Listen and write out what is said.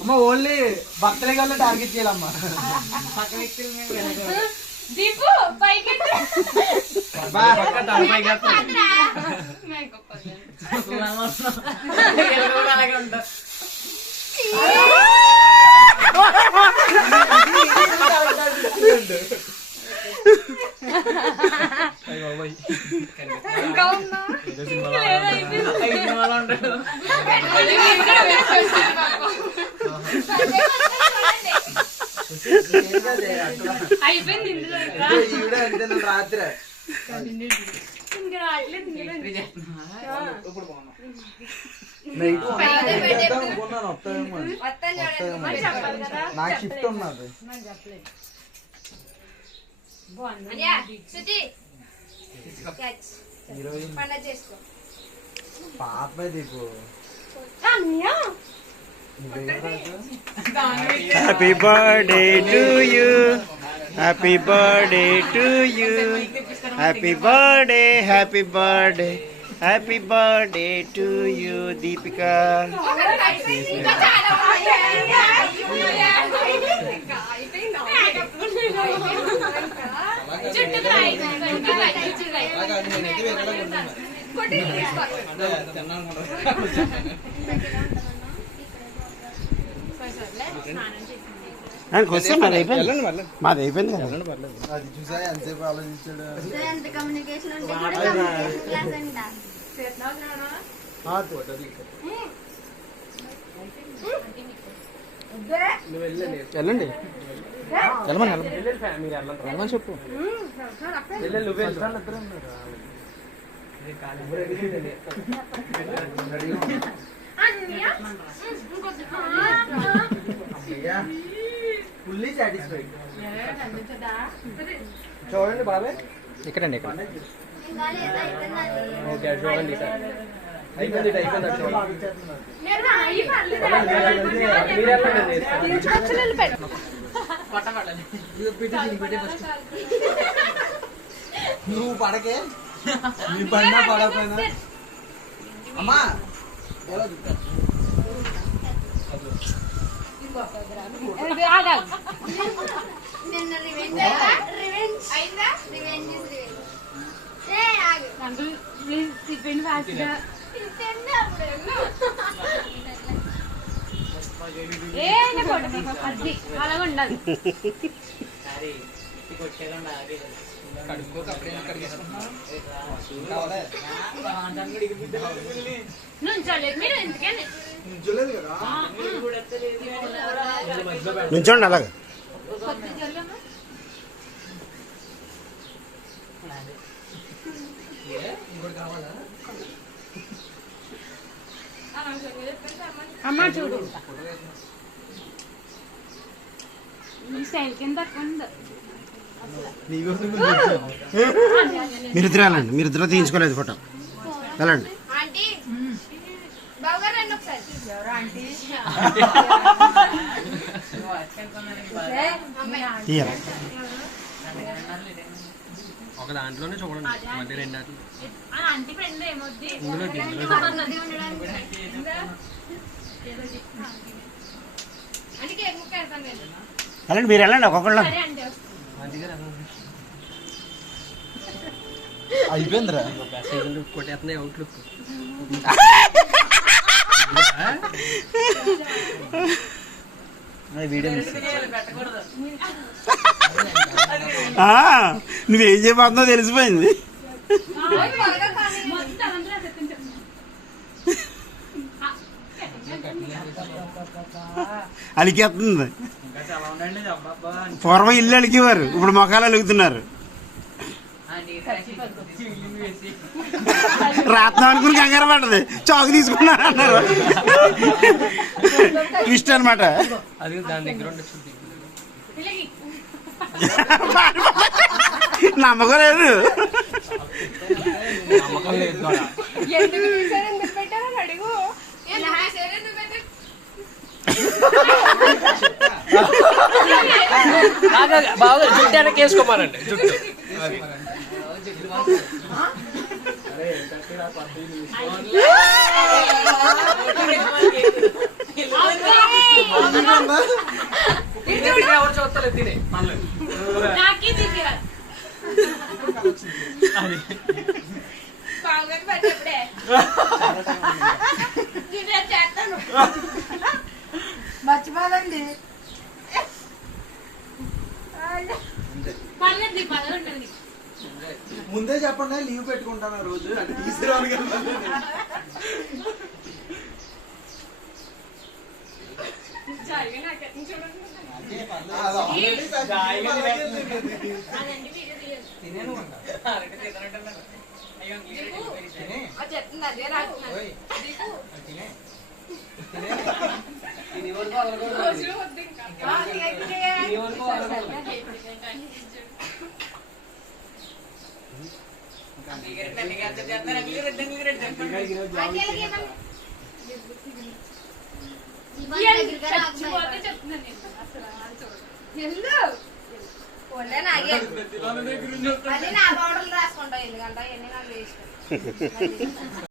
అమ్మ ఓన్లీ భక్తులే కల్లా టార్గెట్ చేయాలమ్మా. దీపు పైకి అయిపోయింది రాత్రి నాకు షిఫ్ట్ ఉన్నది. పాప Deepu happy birthday to you, happy birthday to you, happy birthday, happy birthday, happy birthday to you Deepika. వస్తే మాది అయిపోయింది, మాది అయిపోయింది కదా. అది చూసా ఎంతసేపు ఆలోచించాడు. వెళ్ళండి, వెళ్ళమని వెళ్ళమని చెప్పు. Fully satisfied. చూడండి బాబాయ్, ఇక్కడండి, ఇక్కడ ఓకే చూడండి సార్. అయిపోయింది అయిపోయింది. నువ్వు పడకే, నీ పడినా పడకపోయినా అమ్మా అలాగ ఉండాలి. నుంచోండి అలాగే. అమ్మ చూడు ఈ సైడ్ కింద మీరిద్దరు వెళ్ళండి, మీరిద్దరు తీయించుకోలేదు ఫోటో. వెళ్ళండి. ఒక దాంట్లోనే చూడండి, మళ్ళీ రెండు వెళ్ళండి, మీరు వెళ్ళండి ఒక్కొక్కళ్ళు. అయిపోయిందిరా కొట్టేస్తున్నాయి అవుట్లుక్. వీడియో నువ్వేం చేయబోతుందో తెలిసిపోయింది. అలికేస్తుంది. పూర్వం ఇల్లు అలికేవారు, ఇప్పుడు మొఖాలు అలుగుతున్నారు. రాత్నం అనుకుని కంగారు పడ్డది, చాకు తీసుకున్నారు అన్నారు. ట్విస్ట్ అనమాట. నమ్మకం లేదు. బాగా జుట్టు వెనక వేసుకోమానండి, జుట్టు అరే కట్టిరా పత్తి ఎవరు చూస్తలేదు తినే నాకే దిగిరా పావుగట్ పెట్టేప్పుడే గిన్నె చేస్తాను మర్చిపోదండి. పర్లేదు పదకొండు ముందే చెప్పండి లీవ్ పెట్టుకుంటాను రోజు అంటే తీసుకురావాలి కదా జాయిగా నాకు చూడండి అదండి వీడియో తీయండి అది చెప్తుంది అదే రాస్తున్నాను రోజులు వద్దు ఇంకా చచ్చిపోతే చెప్తున్నాను నేను అసలు చూడండి ఒళ్ళే నాగే మళ్ళీ నా పౌడర్లు రాసుకుంటావు ఎందుకంటే ఎన్ని నాకు ఇష్టం